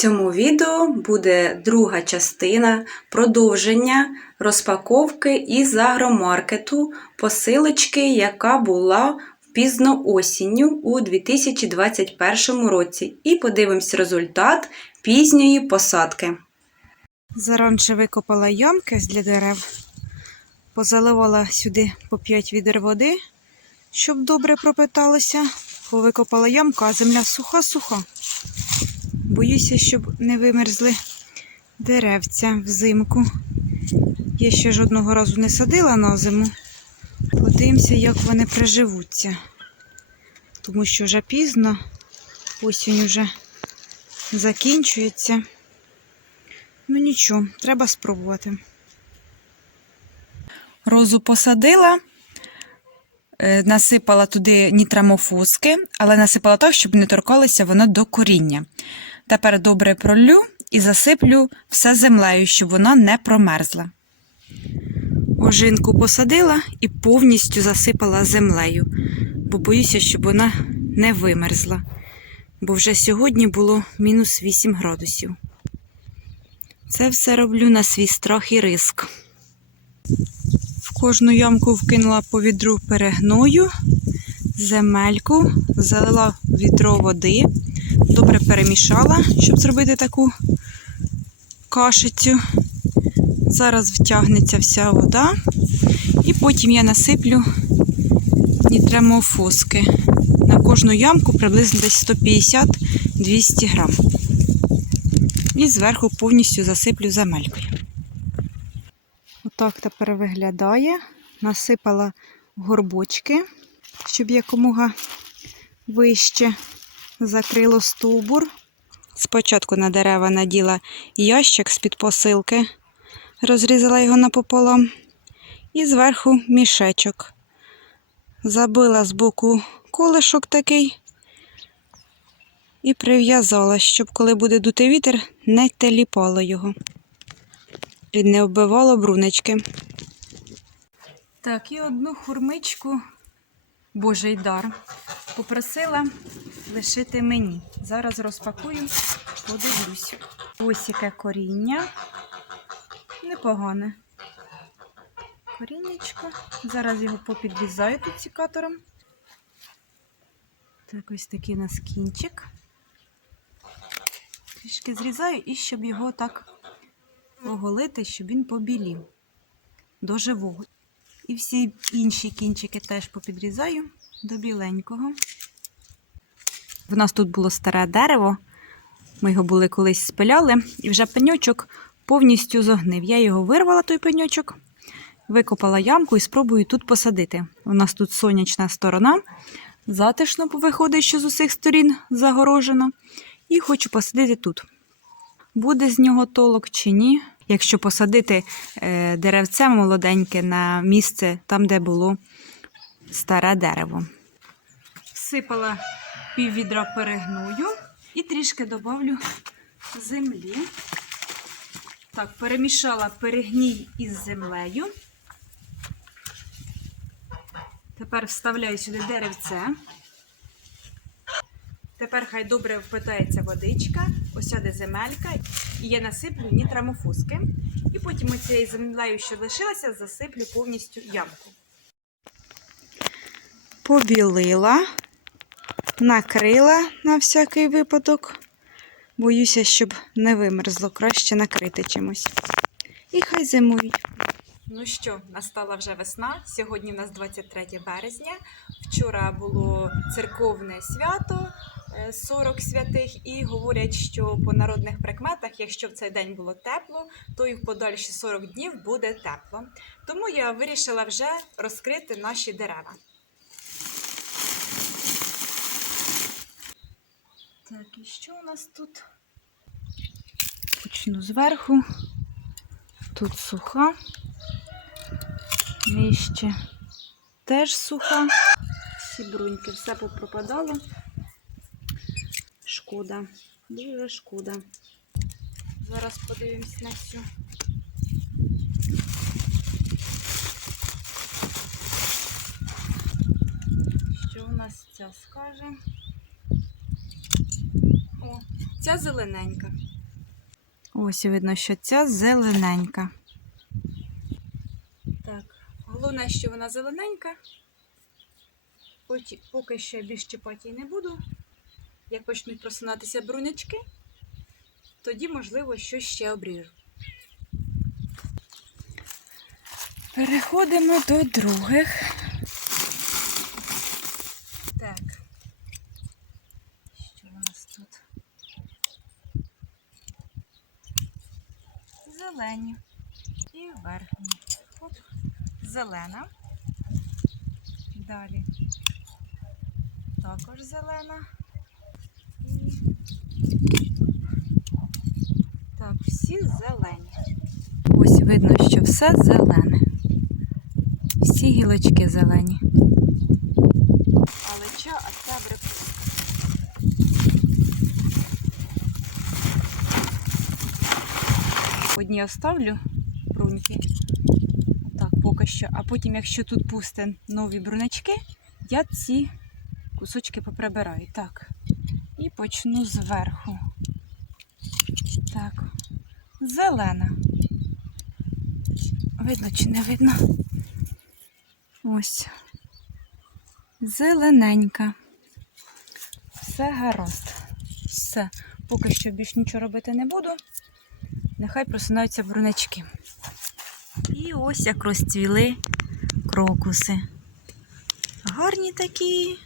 цьому відео буде друга частина продовження розпаковки із агромаркету посилочки, яка була пізно осінню у 2021 році. І подивимось результат пізньої посадки. Заранше викопала ямки для дерев, позаливала сюди по 5 відер води, щоб добре пропиталося. Повикопала ямку, а земля суха-суха. Боюся, щоб не вимерзли деревця взимку. Я ще жодного разу не садила на зиму. Подивимося, як вони приживуться. Тому що вже пізно, осінь вже закінчується. Ну нічого, треба спробувати. Розу посадила, е, насипала туди нітрамофуски, але насипала так, щоб не торкалося воно до коріння. Тепер добре пролю і засиплю все землею, щоб воно не промерзла. Ожинку посадила і повністю засипала землею, бо боюся, щоб вона не вимерзла, бо вже сьогодні було мінус 8 градусів. Це все роблю на свій страх і риск. В кожну ямку вкинула по відру перегною, земельку, залила відро води, перемішала, щоб зробити таку кашицю. Зараз втягнеться вся вода, і потім я насиплю нітремофоски. На кожну ямку приблизно десь 150-200 грам. І зверху повністю засиплю земелькою. Отак тепер виглядає. Насипала горбочки, щоб якомога вище закрило стовбур. Спочатку на дерева наділа ящик з-під посилки, розрізала його напополам. І зверху мішечок. Забила з боку колишок такий і прив'язала, щоб коли буде дути вітер, не теліпало його. І не вбивало брунечки. Так, і одну хурмичку, божий дар, попросила лишити мені. Зараз розпакую, подивлюсь. Ось яке коріння. Непогане. Коріннячко. Зараз його попідрізаю тут цікатором. Так, ось такий у нас кінчик. Трішки зрізаю і щоб його так оголити, щоб він побілів до живого. І всі інші кінчики теж попідрізаю до біленького. В нас тут було старе дерево. Ми його були колись спиляли, і вже пеньочок повністю зогнив. Я його вирвала, той пеньочок, викопала ямку і спробую тут посадити. У нас тут сонячна сторона, затишно виходить, що з усіх сторін загорожено. І хочу посадити тут. Буде з нього толок чи ні. Якщо посадити е, деревце молоденьке на місце там, де було старе дерево. Всипала пів відра перегною і трішки додавлю землі. Так, перемішала перегній із землею. Тепер вставляю сюди деревце. Тепер хай добре впитається водичка, осяде земелька, і я насиплю нітрамофуски. І потім оцією землею, що лишилася, засиплю повністю ямку. Побілила, накрила на всякий випадок. Боюся, щоб не вимерзло, краще накрити чимось. І хай зимують. Ну що, настала вже весна. Сьогодні у нас 23 березня. Вчора було церковне свято, е, 40 святих, і говорять, що по народних прикметах, якщо в цей день було тепло, то і в подальші 40 днів буде тепло. Тому я вирішила вже розкрити наші дерева. Так, і що у нас тут? Почну зверху. Тут суха. Нижче теж суха. Всі бруньки, все попропадало. Шкода, дуже шкода. Зараз подивимось на цю. Що у нас ця скаже? О, ця зелененька. Ось видно, що ця зелененька. Так, головне, що вона зелененька. Поки, я більш чіпати її не буду. Як почнуть просунатися брунячки, тоді, можливо, щось ще обріжу. Переходимо до других. Так. Що у нас тут? Зелені. І верхні. От зелена. Далі. Також зелена. Так, всі зелені. Ось видно, що все зелене. Всі гілочки зелені. Але ча, а ця абрикос. Одні оставлю бруньки. Так, поки що. А потім, якщо тут пусте нові брунячки, я ці кусочки поприбираю. Так. І почну зверху. Так. Зелена. Видно чи не видно? Ось. Зелененька. Все гаразд. Все. Поки що більш нічого робити не буду. Нехай просинаються брунячки. І ось як розцвіли крокуси. Гарні такі.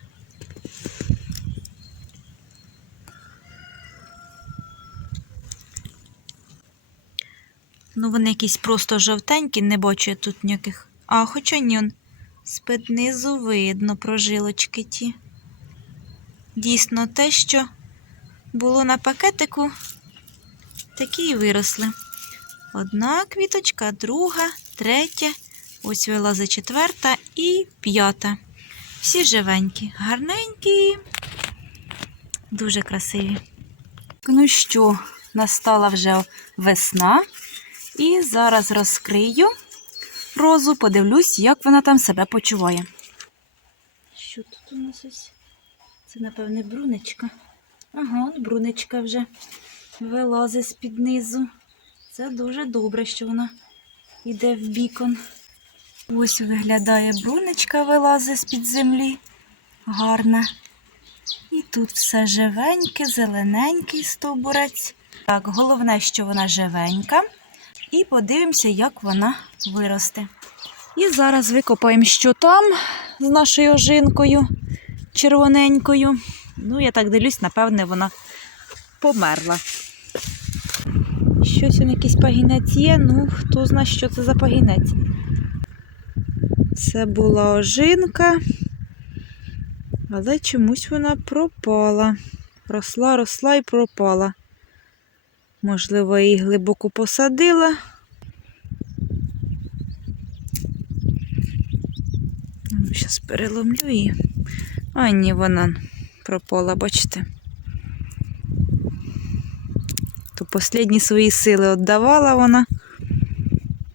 Ну, вони якісь просто жовтенькі, не бачу я тут ніяких. А, хоча ні, з-під низу видно прожилочки ті. Дійсно, те, що було на пакетику, такі і виросли. Одна квіточка, друга, третя, ось вилазить четверта і п'ята. Всі живенькі, гарненькі, дуже красиві. Ну що, настала вже весна. І зараз розкрию розу, подивлюсь, як вона там себе почуває. Що тут у нас ось? Це, напевне, брунечка. Ага, брунечка вже вилазить з-під низу. Це дуже добре, що вона йде в бікон. Ось виглядає брунечка, вилазить з-під землі. Гарна. І тут все живеньке, зелененький стовбурець. Так, головне, що вона живенька. І подивимося, як вона виросте. І зараз викопаємо, що там з нашою ожинкою червоненькою. Ну, я так дивлюсь, напевне, вона померла. Щось он якийсь пагінець є, ну хто знає, що це за пагінець. Це була ожинка, але чомусь вона пропала. Росла, росла і пропала. Можливо, її глибоко посадила. Зараз переломлю її. А, ні, вона пропала, бачите. То останні свої сили віддавала вона,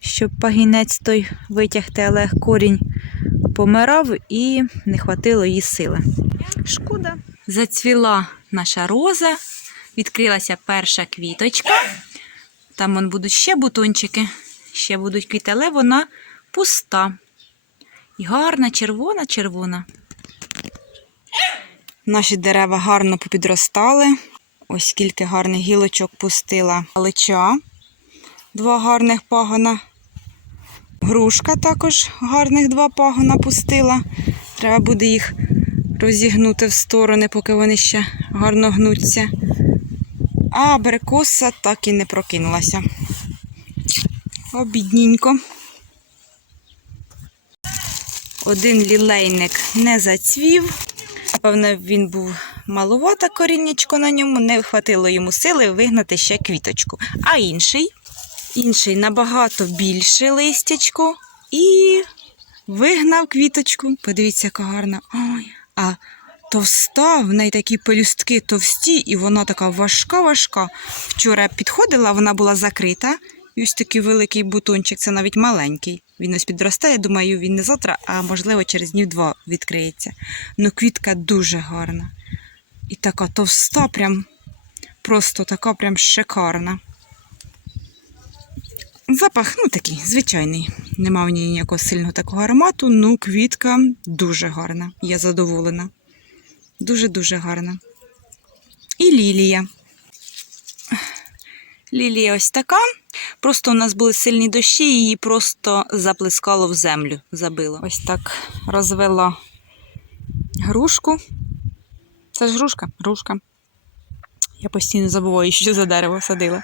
щоб пагінець той витягти, але корінь помирав і не хватило їй сили. Шкода. Зацвіла наша роза, відкрилася перша квіточка. Там вон будуть ще бутончики, ще будуть квіти, але вона пуста. І гарна, червона, червона. Наші дерева гарно попідростали. Ось скільки гарних гілочок пустила лича. Два гарних пагона. Грушка також гарних два пагона пустила. Треба буде їх розігнути в сторони, поки вони ще гарно гнуться. А абрикоса так і не прокинулася. Обідненько. Один лілейник не зацвів. Напевно, він був маловата коріннячко на ньому, не хватило йому сили вигнати ще квіточку. А інший, інший набагато більше листячко і вигнав квіточку. Подивіться, яка гарна. Ой, а товста, в неї такі пелюстки товсті, і вона така важка-важка. Вчора підходила, вона була закрита. І ось такий великий бутончик, це навіть маленький. Він ось підростає, думаю, він не завтра, а можливо через днів два відкриється. Ну, квітка дуже гарна. І така товста, прям просто така прям шикарна. Запах, ну такий, звичайний. Нема в ній ніякого сильного такого аромату, ну квітка дуже гарна. Я задоволена. Дуже-дуже гарна. І лілія. Лілія ось така. Просто у нас були сильні дощі, і її просто заплескало в землю, забило. Ось так розвела грушку. Це ж грушка? Грушка. Я постійно забуваю, що за дерево садила.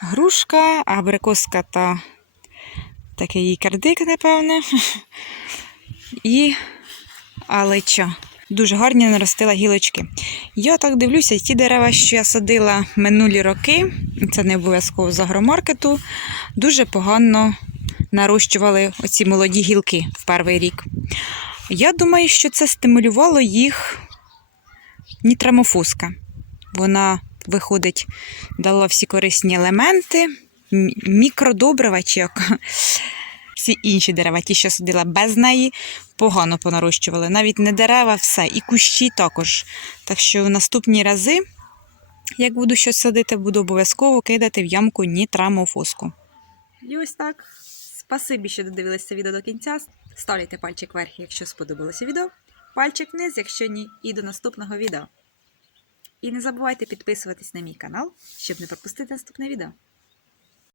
Грушка, абрикоска та такий кардик, напевне. І алеча. Дуже гарні наростила гілочки. Я так дивлюся, ті дерева, що я садила минулі роки, це не обов'язково з агромаркету, дуже погано нарощували оці молоді гілки в перший рік. Я думаю, що це стимулювало їх нітрамофуска. Вона, виходить, дала всі корисні елементи, м- мікродобрива чи як. Всі інші дерева, ті, що садила без неї, погано понарощували. Навіть не дерева, все, і кущі також. Так що в наступні рази, як буду щось садити, буду обов'язково кидати в ямку нітрамофоску. І ось так. Спасибі, що додивилися відео до кінця. Ставляйте пальчик вверх, якщо сподобалося відео. Пальчик вниз, якщо ні, і до наступного відео. І не забувайте підписуватись на мій канал, щоб не пропустити наступне відео.